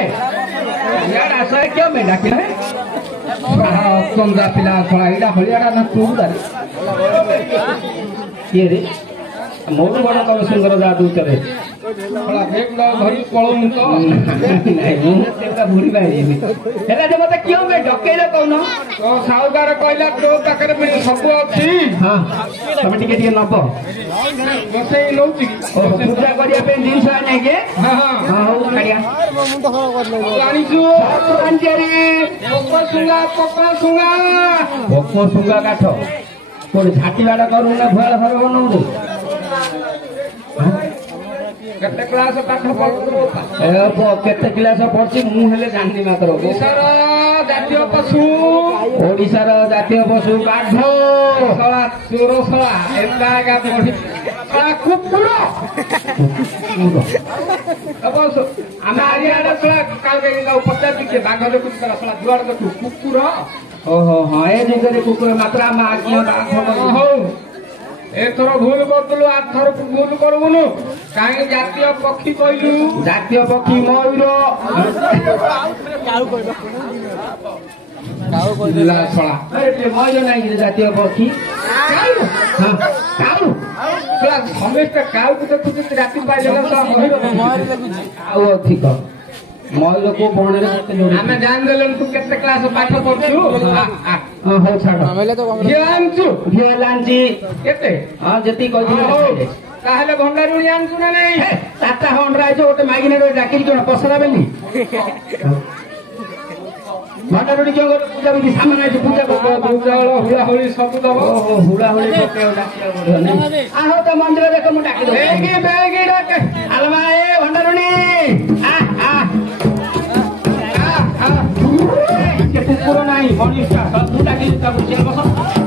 यार आशा क्यों मैं डाकिला है चंद्रा पिला थोड़ा इडा हलियाडा ना तू ये रे मोर बड़ा कम सुंदर जादू चले थोड़ा बेग ना धरी पळो तो नहीं मु तेका भूरी बाई हेला जे मते क्यों मैं डकेले कोन तो साउकार कहला तो ताकर में सब अछि हां तमे टिके नबो बसे लौची पूजा करिया पे दिन सा नहीं के हां हां हो करिया मुंड खराब कर ले जानी छु अंजरी पप्पा सुंगा काठ कोन झाटी वाला करू ना भुआल घर बनऊ केते क्लास पाठ पढु केते क्लास पढछि मु हेले जाननी मात्र ओडिसार जातीय पशु काठ सला चोर सला एका का पढि सला कुकुर अब आमे आली आडा सला काल के का पचार दिखे बाघ रे कुकुर सला दुआर के कुकुर ओहो हां ए जगरे कुकुर मात्रा मा आज्ञा बाघ हो एथर भूल करदलु आथर भूल करबुनु काहे जातीय पक्षी कहलु जातीय पक्षी मयूर काऊ कहला छळा अरे मयूर नाही जातीय पक्षी काऊ हां काऊ छळा समस्त काऊ को देखु राती पाइ देला तो मयूर आउ ठीक मयूर को बणे रे केते जोडी हमें जान देलन तू केते क्लास पाठ पढछु हां हो छाड़ हमेले तो भिलांची केते हां जति कहि ताहले भंडारुणी आनछु ना नहीं टाटा हंडरा जो ओटे मागिने रे डाकिल कोन पसरा बेली भंडारुणी क्यों पूजा विधि सामान है पूजा हुला होली सब दबो हुला होली पके डाकिया बोल नहीं आहो तो मंदिर देख मु डाकी दो बेगी डाक अलमा ए भंडारुणी आ आ के कुकुर नहीं मनीषा सब डाकी ता बुझे बस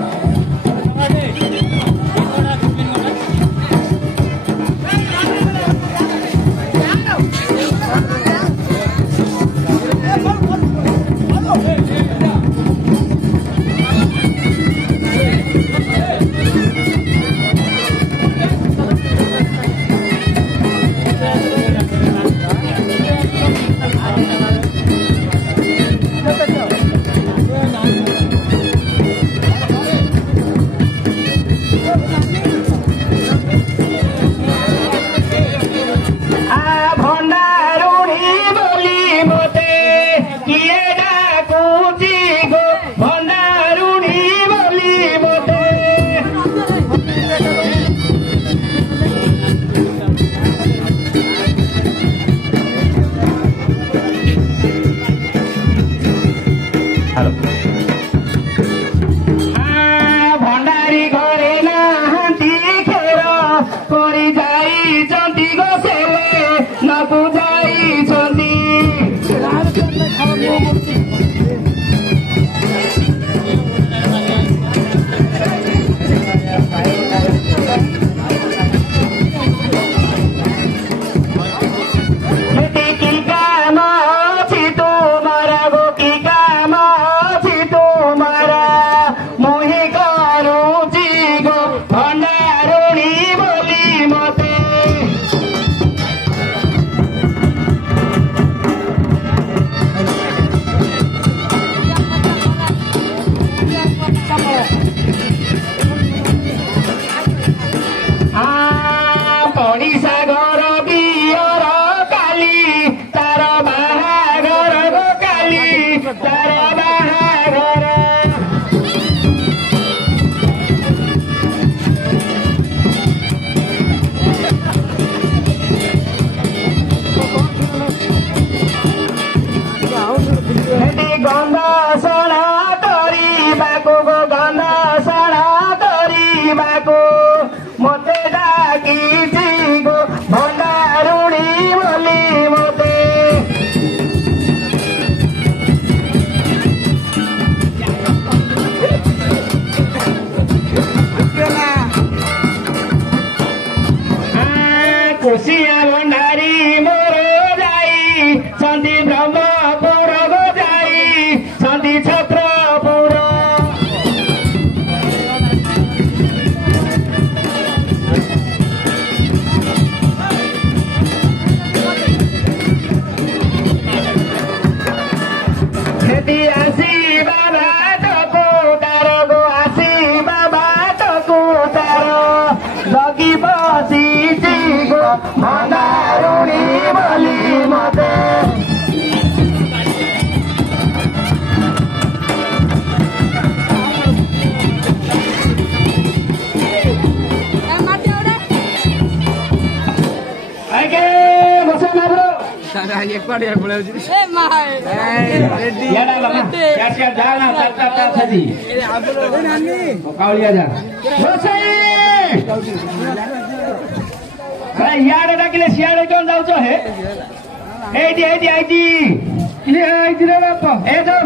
इे डाकिले सियाड़े क्यों जाऊच हे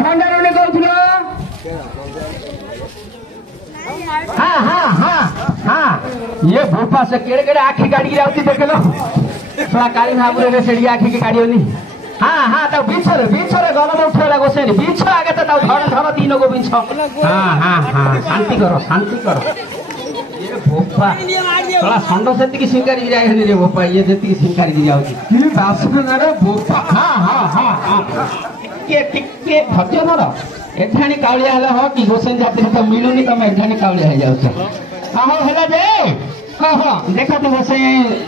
भंडार कहूल हाँ हाँ हाँ हाँ ये भूपा से केड़े केड़े आखी काढ़ी आती देख लो थोड़ा काली भाव से आखी की काढ़ी हाँ हाँ तब बीच गलम उठेला गोसे बीच आगे तो धर धर तीनों को बीच हाँ हाँ हाँ शांति करो ये भोपा थोड़ा षंड से सिंगारी जाए रे भोपा ये जी सिंगारी जाऊँगी भोपा हाँ हाँ हाँ हाँ टिके धैर्य धर एठाणी काउलिया हेला हो कि गोसेन जाति तो मिलुनी तुम एठाणी काउलिया हो जाउछ हां हो हेला जे हां हां देखा तो गोसे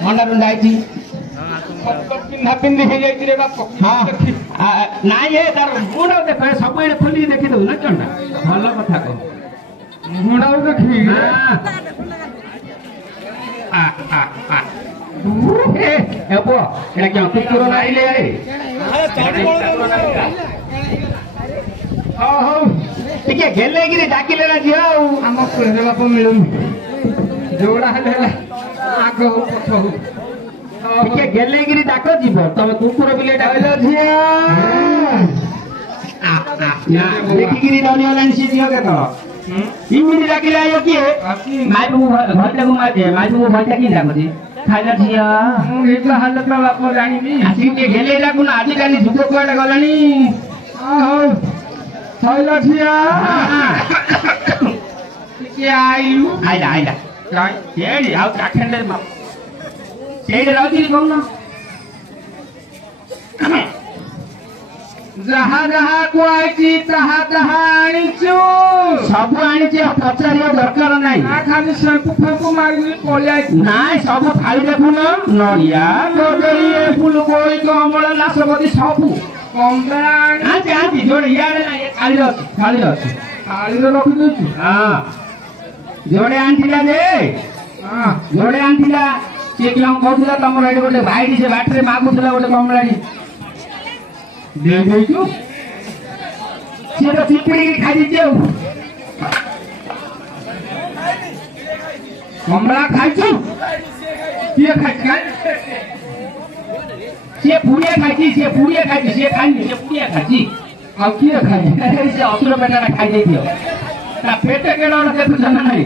भंडार जाईची चिन्हा पिंदी हे जाईची रे बाप हां नाइ हे तार मुंडा देखो सब एडे खोली देखि दउ न चंडा भलो कथा को मुंडा देखि आ ए बो एना क्यों कुकुर नाइ ले टिके घेले गिरी डाकिले ना झियो आम कुहरे बाप मिलुनी जोड़ा हेले आग हो पछ हो टिके घेले गिरी डाको जीव तमे कुकुर बिले डाकिलो झियो देखि गिरी डनी हलानी सी झियो के तो इमिनी डाकिले आयो किए माई बु घर लगु माई बु भइता कि डाको जी खाइला झियो एकला हालत में बाप जानी नी आसी के घेले डाकु ना आजी कानी झुको कोडा गलानी हो थैला छिया के आइलु आइला केडी आउ काखेंडे मा केडी राउती कोन जहा को आइची तहा आनिछु सब आनिचे पचारिया दरकार नाही आ खाली शैम्पू फेंपू मारी पळिया नाही सब थाली देखुन नडिया गोडई फूल कोई कमला नासपति सब कमला आ जाती जोड़े यार ना ये खाली रो रखि दउछु हां जोड़े आंथिला जे हां जोड़े आंथिला के क्यों कहथुला तमर एडे गोटे भाईडी से बाटरे मागुथुला गोटे कमलाडी दे देछु से तो चिपड़ी के खाई दिछौ कमला खाइछु के खाइ से पुड़िया खाइछि से पुड़िया खाइछि अब किए खाइ से असुर बेटा ना खाइ दियो ता पेट केलो न देखु जन नाही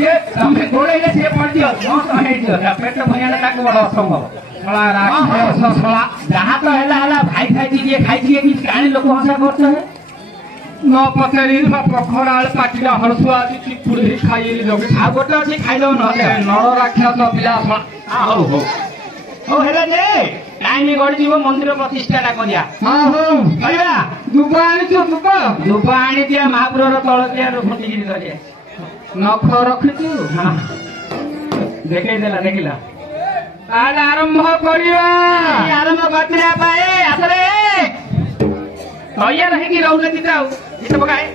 ये हमें गोड़े से पड़ दियो नो समय दियो ता पेट भयाना ताक बड़ असंभव सला राख सला जहां तो हला भाई खाइछि के खाइछि कि कानी लोक हंसा करछ है न पतरी पखराल पाटिला हरसुआ चिपुड़ी खाइली जगे आ गोटे अछि खाइलो न नर राक्षस पिला हो हेला जे टाइम गडी जीव मंदिर प्रतिष्ठा करिया हां हो करिया दुबा आनी छ दुबा आनी दिया महापुर रो तळ दिया रो फटी गिरी करिया नख रखिछु हां देखिला ताल आरंभ करिया आरंभ करतिरा पाए आसरे तैयार है कि रहू न दिताऊ इते बगाए